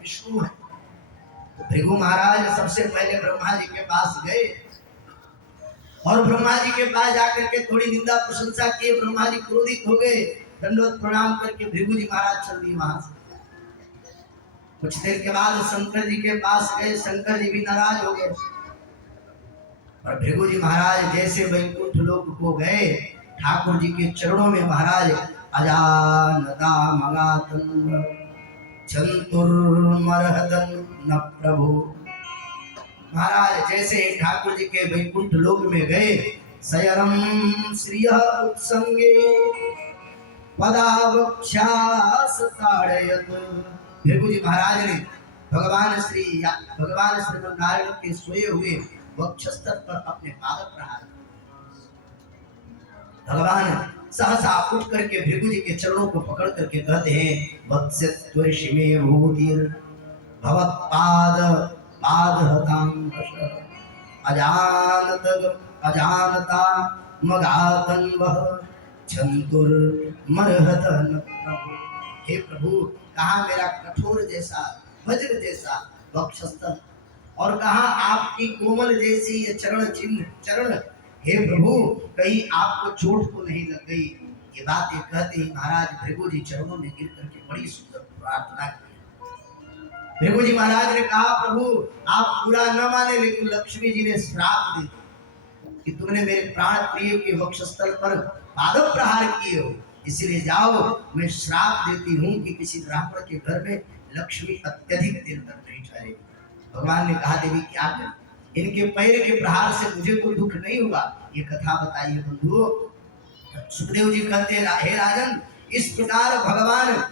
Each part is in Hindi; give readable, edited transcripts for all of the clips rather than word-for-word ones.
विष्णु है। तो भृगु महाराज सबसे पहले ब्रह्मा जी के पास गए और ब्रह्मा जी के पास जाकर के थोड़ी निंदा प्रशंसा किए। ब्रह्मा जी क्रोधित हो गए, दंडवत प्रणाम करके भृगु जी महाराज चल दिए वहां से। कुछ देर के बाद शंकर जी के पास गए, शंकर जी भी नाराज हो गए और भृगु जी महाराज जैसे वैकुंठ लोक को गए, ठाकुर जी के चरणों में महाराज अजानता मगातन चंतुर्मरहदन न प्रभु। महाराज जैसे ठाकुर जी के वैकुंठ लोक में गए, सयरम श्रिय उत्संगे पदावक्षास ताड़यत। भृगु जी महाराज ने भगवान श्रीमन्नारायण के सोए हुए वक्षस्थल पर अपने पाद प्रहार। भगवान सहसा उठ करके भृगु जी के चरणों को पकड़ करके कहते हैं, वत्स्यत्वरिषि मे भूतिर् भवत्पाद पादहतांश अजानता मगातन्वः छन्तुर्मर्हतन प्रभु। हे प्रभु, कहाँ मेरा कठोर जैसा वज्र जैसा वक्षस्थल और कहाँ आपकी कोमल जैसी ये चरण। हे प्रभु, कहीं आपको चोट तो नहीं लग गई। ये बात ये कहते ही महाराज भृगु जी चरणों में गिर करके बड़ी सुंदर प्रार्थना की। भृगु जी महाराज ने कहा, प्रभु आप बुरा न माने, लेकिन लक्ष्मी जी ने श्राप दी कि तुमने मेरे प्राण प्रिय के वक्षस्थल पर पाद प्रहार किए हो, इसलिए जाओ, मैं श्राप देती हूँ कि किसी ब्राह्मण के घर में लक्ष्मी अत्यधिक देर तक नहीं ठहरेगी। भगवान ने कहा, देवी क्या करें, इनके पैर के प्रहार से मुझे कोई दुख नहीं हुआ, ये कथा बताइए बंधुओं। सुखदेव जी कहते हैं, हे राजन, इस प्रकार भगवान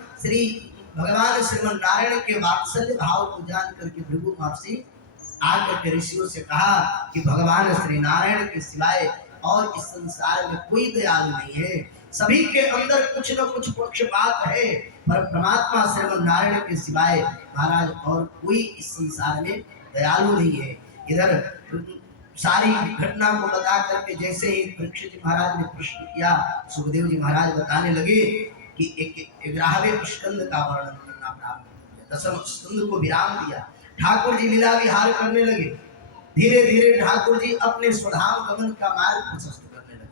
श्रीमन्नारायण के वात्सल्य भाव को जान करके भृगु महर्षि आकर के ऋषियों से कहा कि भगवान श्री नारायण के सिवाय और इस संसार में कोई दयालु नहीं है। सभी के अंदर कुछ न कुछ पक्षपात है, पर परमात्मा श्रीमन्नारायण के सिवाय महाराज और कोई इस संसार में दयालु नहीं है। इधर सारी घटना को बता करके जैसे ही परीक्षित जी महाराज ने प्रश्न किया, सुखदेव जी महाराज बताने लगे कि 11वें स्कंद का वर्णन करना प्रारंभ किया, 10वें स्कंद को विराम दिया। ठाकुर जी लीला विहार करने लगे। धीरे धीरे ठाकुर जी अपने स्वधाम गमन का मार्ग प्रशस्त करने लगे।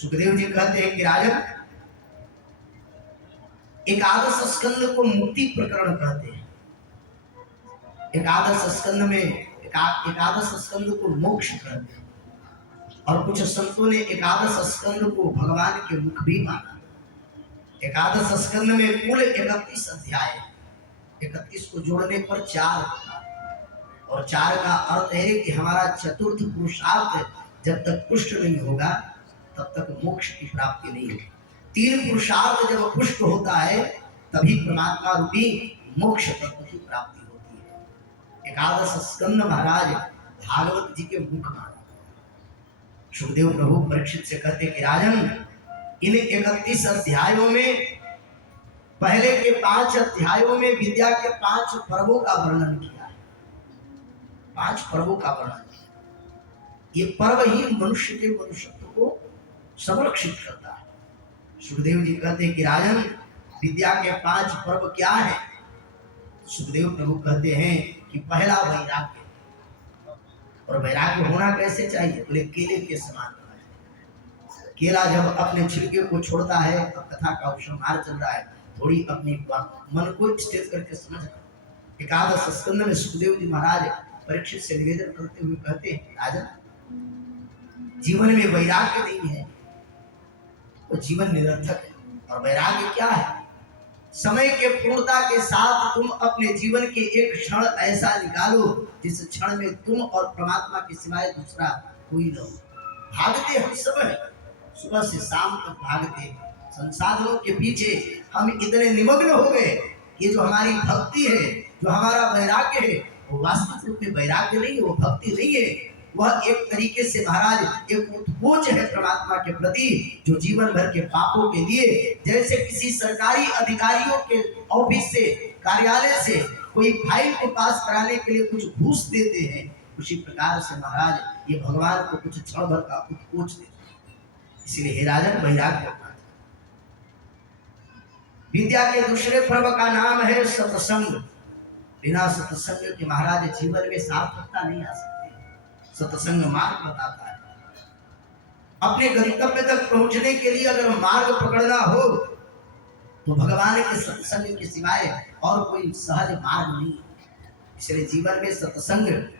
सुखदेव जी कहते हैं कि राजन, एकादश स्कंद को मुक्ति प्रकरण कहते हैं। एकादश स्कंद को मोक्ष कहते हैं और कुछ संतों ने एकादश स्कंद को भगवान के मुख भी माना। एकादश स्कंद में कुल 31 अध्याय, 31 को जोड़ने पर 4 और 4 का अर्थ है कि हमारा चतुर्थ पुरुषार्थ जब तक पुष्ट नहीं होगा तब तक मोक्ष की प्राप्ति नहीं होगी। 3 पुरुषार्थ जब पुष्ट होता है तभी परमात्मा रूपी मोक्ष तत्व की प्राप्ति होती है। एकादश स्कंद महाराज भागवत जी के मुख माना। सुखदेव प्रभु परीक्षित से कहते कि राजन, इन 31 अध्यायों में पहले के 5 अध्यायों में विद्या के 5 पर्वों का वर्णन किया है। 5 पर्वों का वर्णन किया। ये पर्व ही मनुष्य के मनुष्यत्व को संरक्षित करता है। सुखदेव जी कहते हैं कि राजन, विद्या के 5 पर्व क्या है? सुखदेव प्रभु कहते हैं कि पहला वैराग्य, और वैराग्य होना कैसे चाहिए? बोले केले के समान। केला जब अपने छिलके को छोड़ता है, अब कथा का उपसंहार चल रहा है, थोड़ी अपनी मन को स्थिर करके समझना। एकादश स्कंद में सुखदेव जी महाराज परीक्षित से निवेदन करते हुए कहते हैं, राजन, जीवन में वैराग्य नहीं है तो जीवन निरर्थक है। और वैराग्य क्या है? समय के पूर्णता के साथ तुम अपने जीवन के एक क्षण ऐसा निकालो जिस क्षण में तुम और परमात्मा के सिवाय दूसरा कोई न हो। भागते हम सब है, सुबह से शाम तक भागते, संसाधनों के पीछे हम इतने निमग्न हो गए कि जो हमारी भक्ति है, जो हमारा वैराग्य है, वो वास्तविक रूप में वैराग्य नहीं है, वो भक्ति नहीं है। वह एक तरीके से महाराज एक उत्कोच है परमात्मा के प्रति, जो जीवन भर के पापों के लिए, जैसे किसी सरकारी अधिकारियों के ऑफिस से, कार्यालय से कोई फाइल को पास कराने के लिए कुछ घूस देते हैं, उसी प्रकार से महाराज ये भगवान को कुछ क्षण भर का उत्कोच देते हैं। इसलिए हे राजन, वैराग्य। विद्या के दूसरे पर्व का नाम है सत्संग। बिना सत्संग के महाराज जीवन में सार्थकता नहीं आ सकती। सत्संग मार्ग बताता है। अपने गंतव्य तक पहुंचने के लिए अगर मार्ग पकड़ना हो तो भगवान के सत्संग के सिवाय और कोई सहज मार्ग नहीं। इसलिए जीवन में सत्संग